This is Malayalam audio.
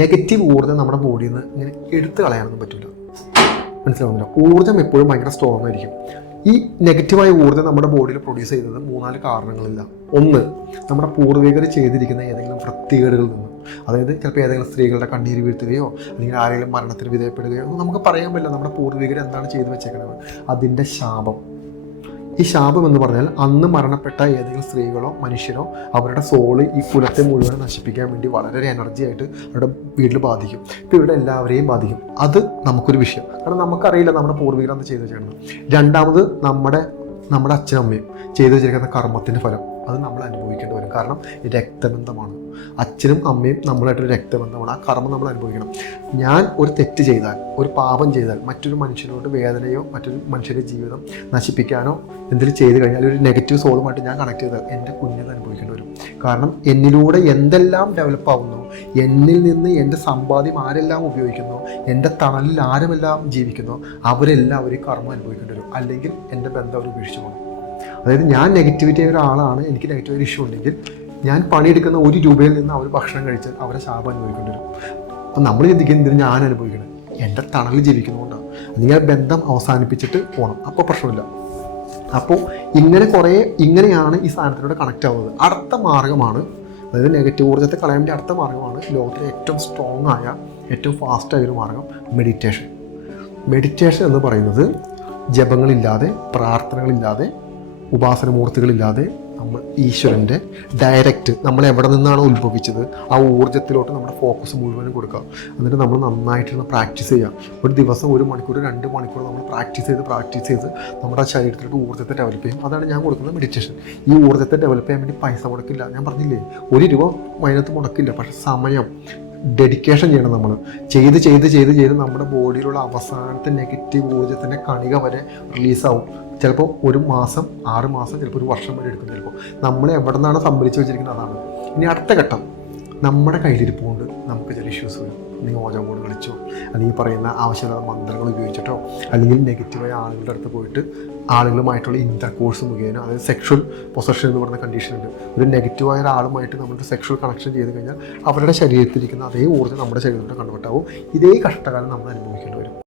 നെഗറ്റീവ് ഊർജ്ജം നമ്മുടെ ബോഡിയിൽ നിന്ന് ഇങ്ങനെ എടുത്തു കളയാനൊന്നും പറ്റില്ല. മനസ്സിലാവുന്നില്ല? ഊർജ്ജം എപ്പോഴും ഭയങ്കര സ്ട്രോങ് ആയിരിക്കും. ഈ നെഗറ്റീവായ ഊർജ്ജം നമ്മുടെ ബോഡിയിൽ പ്രൊഡ്യൂസ് ചെയ്യുന്നത് 3-4 കാരണങ്ങളില്ല. ഒന്ന്, നമ്മുടെ പൂർവികർ ചെയ്തിരിക്കുന്ന ഏതെങ്കിലും വൃത്തികേടുകളിൽ നിന്ന്. അതായത് ചിലപ്പോൾ ഏതെങ്കിലും സ്ത്രീകളുടെ കണ്ണീര് വീഴ്ത്തുകയോ അല്ലെങ്കിൽ ആരെങ്കിലും മരണത്തിന് വിധേയപ്പെടുകയോ ഒന്നും നമുക്ക് പറയാൻ പറ്റില്ല. നമ്മുടെ പൂർവികർ എന്താണ് ചെയ്തു വെച്ചേക്കുന്നത്, അതിൻ്റെ ശാപം. ഈ ശാപം എന്ന് പറഞ്ഞാൽ അന്ന് മരണപ്പെട്ട ഏതെങ്കിലും സ്ത്രീകളോ മനുഷ്യരോ അവരുടെ സോള് ഈ കുലത്തെ മുഴുവൻ നശിപ്പിക്കാൻ വേണ്ടി വളരെ എനർജി ആയിട്ട് അവരുടെ വീട്ടിൽ ബാധിക്കും. ഇപ്പോൾ ഇവിടെ എല്ലാവരെയും ബാധിക്കും. അത് നമുക്കൊരു വിഷയം, കാരണം നമുക്കറിയില്ല നമ്മുടെ പൂർവികർ അന്ന് ചെയ്തു വെച്ചേക്കുന്നത്. രണ്ടാമത്, നമ്മുടെ അച്ഛനും അമ്മയും ചെയ്തു വെച്ചിരിക്കുന്ന കർമ്മത്തിൻ്റെ ഫലം അത് നമ്മൾ അനുഭവിക്കേണ്ടി വരും. കാരണം രക്തബന്ധമാണ്. അച്ഛനും അമ്മയും നമ്മളായിട്ടൊരു രക്തബന്ധമാണ്. ആ കർമ്മം നമ്മൾ അനുഭവിക്കണം. ഞാൻ ഒരു തെറ്റ് ചെയ്താൽ, ഒരു പാപം ചെയ്താൽ, മറ്റൊരു മനുഷ്യനോട് വേദനയോ മറ്റൊരു മനുഷ്യൻ്റെ ജീവിതം നശിപ്പിക്കാനോ എന്തെങ്കിലും ചെയ്ത് കഴിഞ്ഞാൽ ഒരു നെഗറ്റീവ് സോളുമായിട്ട് ഞാൻ കണക്ട് ചെയ്താൽ എൻ്റെ കുഞ്ഞത് അനുഭവിക്കേണ്ടി വരും. കാരണം എന്നിലൂടെ എന്തെല്ലാം ഡെവലപ്പ് ആവുന്നു, എന്നിൽ നിന്ന് എൻ്റെ സമ്പാദ്യം ആരെല്ലാം ഉപയോഗിക്കുന്നു, എൻ്റെ തണലിൽ ആരുമെല്ലാം ജീവിക്കുന്നു, അവരെല്ലാവരും കർമ്മം അനുഭവിക്കേണ്ടി വരും. അല്ലെങ്കിൽ എൻ്റെ ബന്ധം അവർ ഉപേക്ഷിച്ചു പോകും. അതായത് ഞാൻ നെഗറ്റിവിറ്റി ആയ ഒരാളാണ്, എനിക്ക് നെഗറ്റീവ് ഇഷ്യൂ ഉണ്ടെങ്കിൽ ഞാൻ പണിയെടുക്കുന്ന 1 രൂപയിൽ നിന്ന് അവർ ഭക്ഷണം കഴിച്ചാൽ അവരെ ശാപം അനുഭവിക്കേണ്ടി വരും. അപ്പം നമ്മൾ ചിന്തിക്കുന്നത് എന്തിനും ഞാൻ അനുഭവിക്കണം, എൻ്റെ തണലിൽ ജീവിക്കുന്നതുകൊണ്ടാണ്. അല്ലെങ്കിൽ ബന്ധം അവസാനിപ്പിച്ചിട്ട് പോകണം, അപ്പോൾ പ്രശ്നമില്ല. അപ്പോൾ ഇങ്ങനെയാണ് ഈ സാധനത്തിനോട് കണക്റ്റ് ആവുന്നത്. അടുത്ത മാർഗ്ഗമാണ്, അതായത് നെഗറ്റീവ് ഊർജ്ജത്തെ കളയാൻ വേണ്ടി അടുത്ത മാർഗ്ഗമാണ് ലോകത്തിലെ ഏറ്റവും സ്ട്രോങ് ആയ ഏറ്റവും ഫാസ്റ്റായൊരു മാർഗ്ഗം മെഡിറ്റേഷൻ. മെഡിറ്റേഷൻ എന്ന് പറയുന്നത് ജപങ്ങളില്ലാതെ, പ്രാർത്ഥനകളില്ലാതെ, ഉപാസനമൂർത്തികളില്ലാതെ നമ്മൾ ഈശ്വരൻ്റെ ഡയറക്റ്റ് നമ്മൾ എവിടെ നിന്നാണോ ഉത്ഭവിച്ചത് ആ ഊർജ്ജത്തിലോട്ട് നമ്മുടെ ഫോക്കസ് മുഴുവനും കൊടുക്കുക. എന്നിട്ട് നമ്മൾ നന്നായിട്ടിരുന്ന് പ്രാക്ടീസ് ചെയ്യുക. ഒരു ദിവസം 1 മണിക്കൂർ 2 മണിക്കൂർ നമ്മൾ പ്രാക്ടീസ് ചെയ്ത് നമ്മുടെ ശരീരത്തിലോട്ട് ഊർജ്ജത്തെ ഡെവലപ്പ് ചെയ്യും. അതാണ് ഞാൻ കൊടുക്കുന്ന മെഡിറ്റേഷൻ. ഈ ഊർജ്ജത്തെ ഡെവലപ്പ് ചെയ്യാൻ വേണ്ടി പൈസ മുടക്കില്ല. ഞാൻ പറഞ്ഞില്ലേ, 1 രൂപ അതിനകത്ത് മുടക്കില്ല. പക്ഷെ സമയം, ഡെഡിക്കേഷൻ ചെയ്യണം. നമ്മൾ ചെയ്ത് നമ്മുടെ ബോഡിയിലുള്ള അവസാനത്തെ നെഗറ്റീവ് ഊർജ്ജത്തിൻ്റെ കണിക വരെ റിലീസാവും. ചിലപ്പോൾ 1 മാസം, 6 മാസം, ചിലപ്പോൾ 1 വർഷം വരെ എടുക്കും. ചിലപ്പോൾ നമ്മൾ എവിടെ നിന്നാണ് സംഭരിച്ചു വെച്ചിരിക്കുന്നത് അതാണ്. ഇനി അടുത്ത ഘട്ടം, നമ്മുടെ കയ്യിലിരിപ്പുകൊണ്ട് നമുക്ക് ചില ഇഷ്യൂസ് വരും. അല്ലെങ്കിൽ ഓജോ ബോർഡ് കളിച്ചോ, അല്ലെങ്കിൽ പറയുന്ന ആവശ്യമില്ലാത്ത മന്ത്രങ്ങൾ ഉപയോഗിച്ചിട്ടോ, അല്ലെങ്കിൽ നെഗറ്റീവായ ആളുകളുടെ അടുത്ത് പോയിട്ട് ആളുകളുമായിട്ടുള്ള ഇൻ്റർകോഴ്സ് മുഖേന, അതായത് സെക്ഷൽ പൊസഷൻ എന്ന് പറയുന്ന കണ്ടീഷൻ ഉണ്ട്. ഒരു നെഗറ്റീവായ ഒരാളുമായിട്ട് നമ്മളൊരു സെക്ഷൽ കണക്ഷൻ ചെയ്ത് കഴിഞ്ഞാൽ അവരുടെ ശരീരത്തിലിരിക്കുന്ന അതേ ഊർജ്ജം നമ്മുടെ ശരീരത്തിലോട്ട് കൺവേർട്ട് ആവും. ഇതേ കഷ്ടകാലം നമ്മൾ അനുഭവിക്കേണ്ടി വരും.